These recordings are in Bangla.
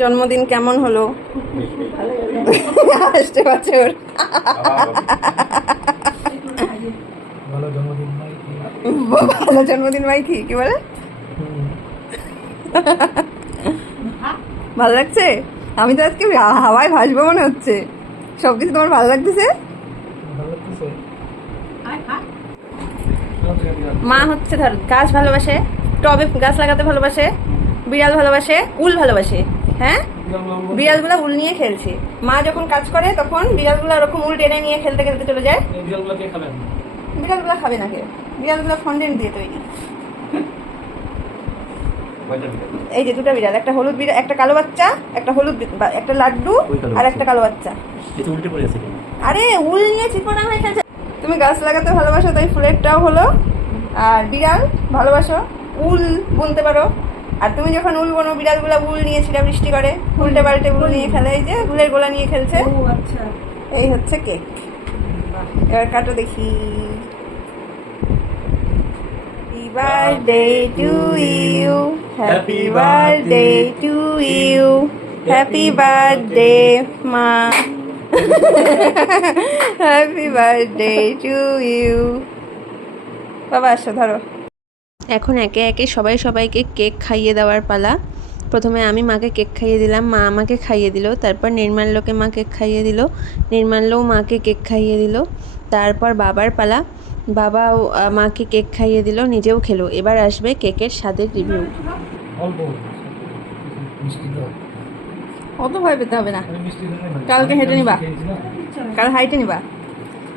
জন্মদিন কেমন হলো? আসতে বছর ভালো জন্মদিন মাইকি কি বলে? ভালো লাগছে? আমি তো আজকে হাওয়ায় ভাসবো মনে হচ্ছে। সবকিছু তোমার ভালো লাগতেছে? মা হচ্ছে ধর গাছ ভালোবাসে, টবে গাছ লাগাতে ভালোবাসে, বিড়াল ভালোবাসে, উল ভালোবাসে। হ্যাঁ, বিড়ালগুলো উল নিয়ে খেলছে। মা যখন কাজ করে তখন বিড়ালগুলো ওরকম উল টেনে নিয়ে খেলতে খেলতে চলে যায়। বিড়ালগুলো খাবে না কে? বিড়ালগুলো ফন্ডেন্ট দিয়ে তৈরি। এই যে দুটো বিড়াল, একটা হলুদ বিড়াল, একটা কালো বাচ্চা, একটা হলুদ, একটা লাড্ডু আর একটা কালো বাচ্চা। আরে উল নিয়ে চিপনা হয়ে খেলছে। তুমি গাছ লাগাতে ভালোবাসো তাই ফুলেরটাও হলো, আর বিড়াল ভালোবাসো, উল বুনতে পারো। আর তুমি যখন উল বোনো বিড়ালগুলো উল নিয়ে ছিটা বৃষ্টি করে, উল্টে পাল্টে উল নিয়ে খেলে। এই যে উলের গোলা নিয়ে খেলছে। এই হচ্ছে কেক। এবার কাটো দেখি। Happy birthday to you, happy birthday to you, happy birthday ma, happy birthday to you. বাবা আসো ধরো। এখন একে একে সবাইকে কেক খাইয়ে দেওয়ার পালা। প্রথমে আমি মাকে কেক খাইয়ে দিলাম, মা আমাকে খাইয়ে দিল। তারপর নির্মাল্যকে মা কেক খাইয়ে দিল, নির্মাল্যও মাকে কেক খাইয়ে দিল। তারপর বাবার পালা, বাবাও মাকে কেক খাইয়ে দিল, নিজেও খেলো। এবার আসবে কেকের স্বাদের রিভিউ। অত ভয় পেতে হবে না, কালকে হেঁটে নিবা, কাল হাইটে নিবা,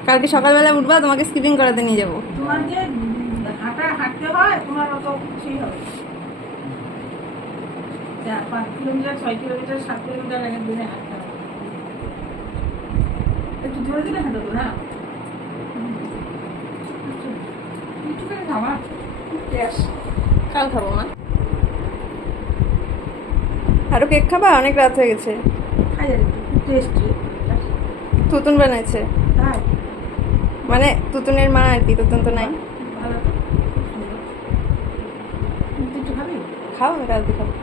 কালকে সকালবেলা উঠবা, তোমাকে স্কিপিং করাতে নিয়ে যাবো। তোমার যে হাঁটতে হয় তোমার অত কিছুই হবে। 5 কিলোমিটার 6 কিলোমিটার 7 কিলোমিটার এক দিনে হাঁটতে হবে। একটু ধরে দিলে হাঁটো তো না, কাল খাবো মা। আরো কেক খাবা? অনেক রাত হয়ে গেছে। তুতুন বানাইছে, মানে তুতুনের মা আর কি, তুতুন তো নাই। খাও, কালকে খাবো।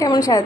কেমন স্বাদ?